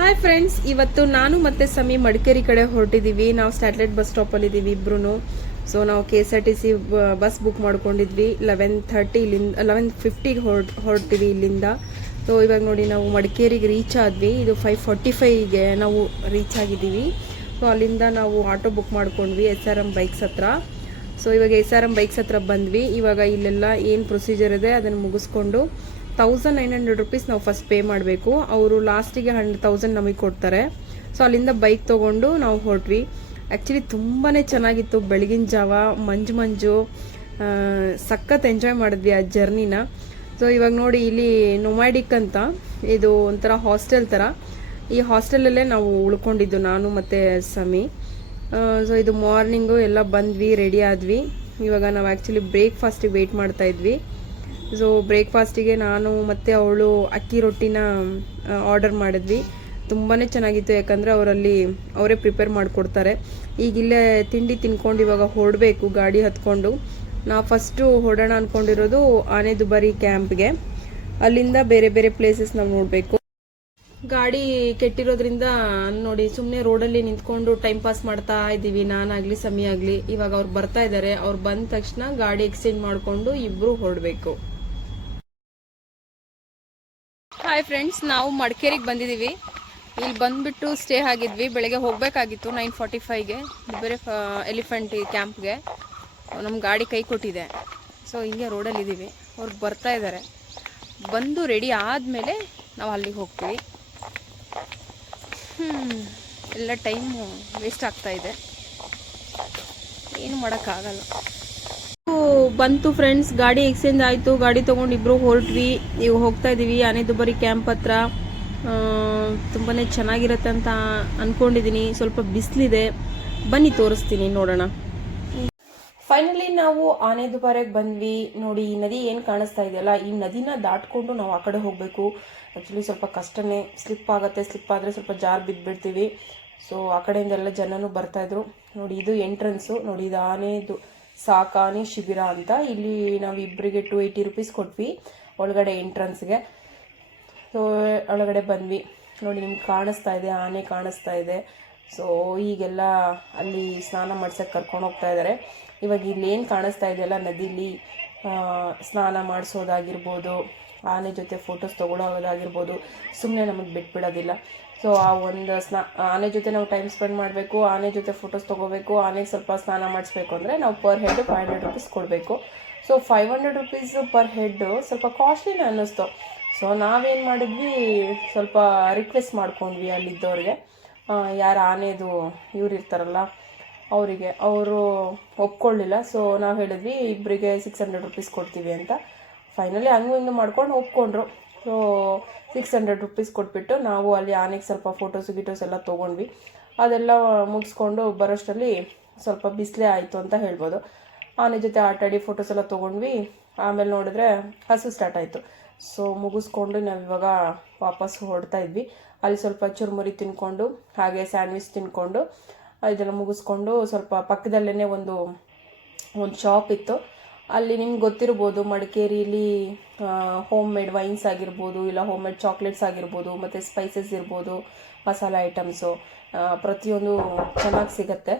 Hi friends, ಇವತ್ತು ನಾನು ಮತ್ತೆ ಸಮಿ ಮಡಿಕೇರಿ ಕಡೆ ಹೊರಟಿದ್ದೀವಿ. ನಾವು ಸ್ಟ್ಯಾಟ್ಲೆಟ್ ಬಸ್ ಸ್ಟಾಪಲ್ಲಿ ಇದ್ದೀವಿ ಇಬ್ರು. ಸೊ ನಾವು KSRTC ಬಸ್ ಬುಕ್ ಮಾಡ್ಕೊಂಡಿದ್ವಿ. 11:30 ಇಲ್ಲಿಂದ 11:50 ಹೊರಡ್ತೀವಿ ಇಲ್ಲಿಂದ. ಸೊ ಇವಾಗ ನೋಡಿ ನಾವು ಮಡಿಕೇರಿಗೆ ರೀಚ್ ಆದ್ವಿ. ಇದು 5:45ಗೆ ನಾವು ರೀಚ್ ಆಗಿದ್ದೀವಿ. ಸೊ ಅಲ್ಲಿಂದ ನಾವು ಆಟೋ ಬುಕ್ ಮಾಡ್ಕೊಂಡ್ವಿ SRM ಬೈಕ್ಸ್ ಹತ್ರ. ಸೊ ಇವಾಗ SRM ಬೈಕ್ಸ್ ಹತ್ರ ಬಂದ್ವಿ. ಇವಾಗ ಇಲ್ಲೆಲ್ಲ ಏನು ಪ್ರೊಸೀಜರ್ ಇದೆ ಅದನ್ನು ಮುಗಿಸ್ಕೊಂಡು 1900 ರೂಪೀಸ್ ನಾವು ಫಸ್ಟ್ ಪೇ ಮಾಡಬೇಕು. ಅವರು ಲಾಸ್ಟಿಗೆ 100,000 ನಮಗೆ ಕೊಡ್ತಾರೆ. ಸೊ ಅಲ್ಲಿಂದ ಬೈಕ್ ತೊಗೊಂಡು ನಾವು ಹೊರಟ್ವಿ. ಆ್ಯಕ್ಚುಲಿ ತುಂಬಾ ಚೆನ್ನಾಗಿತ್ತು. ಬೆಳಗಿನ ಜಾವ ಮಂಜು ಸಖತ್ ಎಂಜಾಯ್ ಮಾಡಿದ್ವಿ ಆ ಜರ್ನಿನ. ಸೊ ಇವಾಗ ನೋಡಿ ಇಲ್ಲಿ ನೊಮ್ಯಾಡಿಕ್ ಅಂತ, ಇದು ಒಂಥರ ಹಾಸ್ಟೆಲ್ ಥರ. ಈ ಹಾಸ್ಟೆಲಲ್ಲೇ ನಾವು ಉಳ್ಕೊಂಡಿದ್ದು ನಾನು ಮತ್ತು ಸಮಿ. ಸೊ ಇದು ಮಾರ್ನಿಂಗು ಎಲ್ಲ ಬಂದ್ವಿ, ರೆಡಿ ಆದ್ವಿ. ಇವಾಗ ನಾವು ಆ್ಯಕ್ಚುಲಿ ಬ್ರೇಕ್ಫಾಸ್ಟಿಗೆ ವೆಯ್ಟ್ ಮಾಡ್ತಾಯಿದ್ವಿ. ಸೊ ಬ್ರೇಕ್ಫಾಸ್ಟಿಗೆ ನಾನು ಮತ್ತು ಅವಳು ಅಕ್ಕಿ ರೊಟ್ಟಿನ ಆರ್ಡರ್ ಮಾಡಿದ್ವಿ. ತುಂಬಾ ಚೆನ್ನಾಗಿತ್ತು, ಯಾಕಂದರೆ ಅವರೇ ಪ್ರಿಪೇರ್ ಮಾಡಿಕೊಡ್ತಾರೆ. ಈಗ ಇಲ್ಲೇ ತಿಂಡಿ ತಿನ್ಕೊಂಡು ಇವಾಗ ಹೊರಡಬೇಕು ಗಾಡಿ ಹತ್ಕೊಂಡು. ನಾವು ಫಸ್ಟು ಹೊರಡೋಣ ಅಂದ್ಕೊಂಡಿರೋದು ಆನೆದುಬಾರಿ ಕ್ಯಾಂಪ್ಗೆ. ಅಲ್ಲಿಂದ ಬೇರೆ ಬೇರೆ ಪ್ಲೇಸಸ್ ನಾವು ನೋಡಬೇಕು. ಗಾಡಿ ಕೆಟ್ಟಿರೋದ್ರಿಂದ ನೋಡಿ ಸುಮ್ಮನೆ ರೋಡಲ್ಲಿ ನಿಂತ್ಕೊಂಡು ಟೈಮ್ ಪಾಸ್ ಮಾಡ್ತಾ ಇದ್ದೀವಿ, ನಾನಾಗಲಿ ಸಮಿ ಆಗಲಿ. ಇವಾಗ ಅವ್ರು ಬರ್ತಾ ಇದ್ದಾರೆ. ಅವ್ರು ಬಂದ ತಕ್ಷಣ ಗಾಡಿ ಎಕ್ಸ್ಚೇಂಜ್ ಮಾಡಿಕೊಂಡು ಇಬ್ಬರು ಹೊರಡಬೇಕು. ಹಾಯ್ ಫ್ರೆಂಡ್ಸ್, ನಾವು ಮಡಿಕೇರಿಗೆ ಬಂದಿದ್ದೀವಿ. ಇಲ್ಲಿ ಬಂದುಬಿಟ್ಟು ಸ್ಟೇ ಆಗಿದ್ವಿ. ಬೆಳಗ್ಗೆ ಹೋಗಬೇಕಾಗಿತ್ತು 9:45ಗೆ ಬೇರೆ ಎಲಿಫೆಂಟ್ ಕ್ಯಾಂಪ್ಗೆ. ನಮ್ಮ ಗಾಡಿ ಕೈ ಕೊಟ್ಟಿದೆ. ಸೊ ಹಿಂಗೆ ರೋಡಲ್ಲಿದ್ದೀವಿ. ಅವ್ರು ಬರ್ತಾ ಇದ್ದಾರೆ. ಬಂದು ರೆಡಿ ಆದಮೇಲೆ ನಾವು ಅಲ್ಲಿಗೆ ಹೋಗ್ತೀವಿ. ಎಲ್ಲ ಟೈಮು ವೇಸ್ಟ್ ಆಗ್ತಾಯಿದೆ, ಏನು ಮಾಡೋಕ್ಕಾಗಲ್ಲ. ಬಂತು ಫ್ರೆಂಡ್ಸ್, ಗಾಡಿ ಎಕ್ಸ್ಚೇಂಜ್ ಆಯಿತು. ಗಾಡಿ ತೊಗೊಂಡು ಇಬ್ಬರು ಹೊರಟ್ವಿ. ಈಗ ಹೋಗ್ತಾ ಇದ್ದೀವಿ ಆನೆದುಬಾರಿ ಕ್ಯಾಂಪ್ ಹತ್ರ. ತುಂಬಾ ಚೆನ್ನಾಗಿರುತ್ತೆ ಅಂತ ಅಂದ್ಕೊಂಡಿದ್ದೀನಿ. ಸ್ವಲ್ಪ ಬಿಸಿಲಿದೆ, ಬನ್ನಿ ತೋರಿಸ್ತೀನಿ, ನೋಡೋಣ. ಫೈನಲಿ ನಾವು ಆನೆದುಬಾರಿಗೆ ಬಂದ್ವಿ. ನೋಡಿ ಈ ನದಿ ಏನು ಕಾಣಿಸ್ತಾ ಇದೆಯಲ್ಲ, ಈ ನದಿನ ದಾಟ್ಕೊಂಡು ನಾವು ಆ ಕಡೆ ಹೋಗಬೇಕು. ಆ್ಯಕ್ಚುಲಿ ಸ್ವಲ್ಪ ಕಷ್ಟನೇ, ಸ್ಲಿಪ್ ಆಗುತ್ತೆ. ಸ್ಲಿಪ್ ಆದರೆ ಸ್ವಲ್ಪ ಜಾರ್ ಬಿದ್ದುಬಿಡ್ತೀವಿ. ಸೊ ಆ ಕಡೆಯಿಂದ ಎಲ್ಲ ಜನನೂ ಬರ್ತಾಯಿದ್ರು. ನೋಡಿ ಇದು ಎಂಟ್ರೆನ್ಸು. ನೋಡಿ ಇದು ಆನೆದು ಸಾಕಾನೆ ಶಿಬಿರ ಅಂತ. ಇಲ್ಲಿ ನಾವು ಇಬ್ಬರಿಗೆ 280 ರೂಪೀಸ್ ಕೊಟ್ವಿ ಒಳಗಡೆ ಎಂಟ್ರೆನ್ಸ್ಗೆ. ಸೊ ಒಳಗಡೆ ಬಂದ್ವಿ. ನೋಡಿ ನಿಮ್ಗೆ ಕಾಣಿಸ್ತಾ ಇದೆ, ಆನೆ ಕಾಣಿಸ್ತಾ ಇದೆ. ಸೊ ಈಗೆಲ್ಲ ಅಲ್ಲಿ ಸ್ನಾನ ಮಾಡ್ಸೋಕ್ಕೆ ಕರ್ಕೊಂಡು ಹೋಗ್ತಾ ಇದ್ದಾರೆ. ಇವಾಗ ಇಲ್ಲೇನು ಕಾಣಿಸ್ತಾ ಇದೆಯಲ್ಲ, ನದಿಲಿ ಸ್ನಾನ ಮಾಡಿಸೋದಾಗಿರ್ಬೋದು, ಆನೆ ಜೊತೆ ಫೋಟೋಸ್ ತೊಗೊಳೋದಾಗಿರ್ಬೋದು, ಸುಮ್ಮನೆ ನಮಗೆ ಬಿಟ್ಬಿಡೋದಿಲ್ಲ. ಸೊ ಆ ಒಂದು ಆನೆ ಜೊತೆ ನಾವು ಟೈಮ್ ಸ್ಪೆಂಡ್ ಮಾಡಬೇಕು, ಆನೆ ಜೊತೆ ಫೋಟೋಸ್ ತೊಗೋಬೇಕು, ಆನೆಗೆ ಸ್ವಲ್ಪ ಸ್ನಾನ ಮಾಡಿಸ್ಬೇಕು ಅಂದರೆ ನಾವು ಪರ್ ಹೆಡ್ 500 ರೂಪೀಸ್ ಕೊಡಬೇಕು. ಸೊ 500 ರೂಪೀಸ್ ಪರ್ ಹೆಡ್ಡು ಸ್ವಲ್ಪ ಕಾಸ್ಟ್ಲಿನೇ ಅನ್ನಿಸ್ತು. ಸೊ ನಾವೇನು ಮಾಡಿದ್ವಿ, ಸ್ವಲ್ಪ ರಿಕ್ವೆಸ್ಟ್ ಮಾಡ್ಕೊಂಡ್ವಿ ಅಲ್ಲಿದ್ದವ್ರಿಗೆ, ಯಾರು ಆನೆದು ಇವ್ರು ಇರ್ತಾರಲ್ಲ ಅವರಿಗೆ. ಅವರು ಒಪ್ಕೊಳ್ಳಿಲ್ಲ. ಸೊ ನಾವು ಹೇಳಿದ್ವಿ ಇಬ್ಬರಿಗೆ 600 ರೂಪೀಸ್ ಕೊಡ್ತೀವಿ ಅಂತ. ಫೈನಲಿ ಹಂಗೂ ಹಿಂಗೆ ಮಾಡ್ಕೊಂಡು ಒಪ್ಕೊಂಡ್ರು. ಸೊ 600 ರೂಪೀಸ್ ಕೊಟ್ಬಿಟ್ಟು ನಾವು ಅಲ್ಲಿ ಆನೆಗೆ ಸ್ವಲ್ಪ ಫೋಟೋಸ್ ಎಲ್ಲ ತೊಗೊಂಡ್ವಿ. ಅದೆಲ್ಲ ಮುಗಿಸ್ಕೊಂಡು ಬರೋಷ್ಟರಲ್ಲಿ ಸ್ವಲ್ಪ ಬಿಸಿಲೇ ಆಯಿತು ಅಂತ ಹೇಳ್ಬೋದು. ಆನೆ ಜೊತೆ ಆಟಾಡಿ ಫೋಟೋಸ್ ಎಲ್ಲ ತೊಗೊಂಡ್ವಿ. ಆಮೇಲೆ ನೋಡಿದ್ರೆ ಹಸು ಸ್ಟಾರ್ಟ್ ಆಯಿತು. ಸೊ ಮುಗಿಸ್ಕೊಂಡು ನಾವು ಇವಾಗ ವಾಪಸ್ ಹೊರಡ್ತಾ ಇದ್ವಿ. ಅಲ್ಲಿ ಸ್ವಲ್ಪ ಚುರುಮುರಿ ತಿನ್ಕೊಂಡು, ಹಾಗೆ ಸ್ಯಾಂಡ್ವಿಚ್ ತಿನ್ಕೊಂಡು ಇದೆಲ್ಲ ಮುಗಿಸ್ಕೊಂಡು ಸ್ವಲ್ಪ ಪಕ್ಕದಲ್ಲೇ ಒಂದು ಶಾಪ್ ಇತ್ತು. ಅಲ್ಲಿ ನಿಮ್ಗೆ ಗೊತ್ತಿರ್ಬೋದು, ಮಡಿಕೇರಿಲಿ ಹೋಮ್ ಮೇಡ್ ವೈನ್ಸ್ ಆಗಿರ್ಬೋದು, ಇಲ್ಲ ಹೋಮ್ ಮೇಡ್ ಚಾಕ್ಲೇಟ್ಸ್ ಆಗಿರ್ಬೋದು, ಮತ್ತು ಸ್ಪೈಸಸ್ ಇರ್ಬೋದು, ಮಸಾಲೆ ಐಟಮ್ಸು ಪ್ರತಿಯೊಂದು ಚೆನ್ನಾಗಿ ಸಿಗುತ್ತೆ.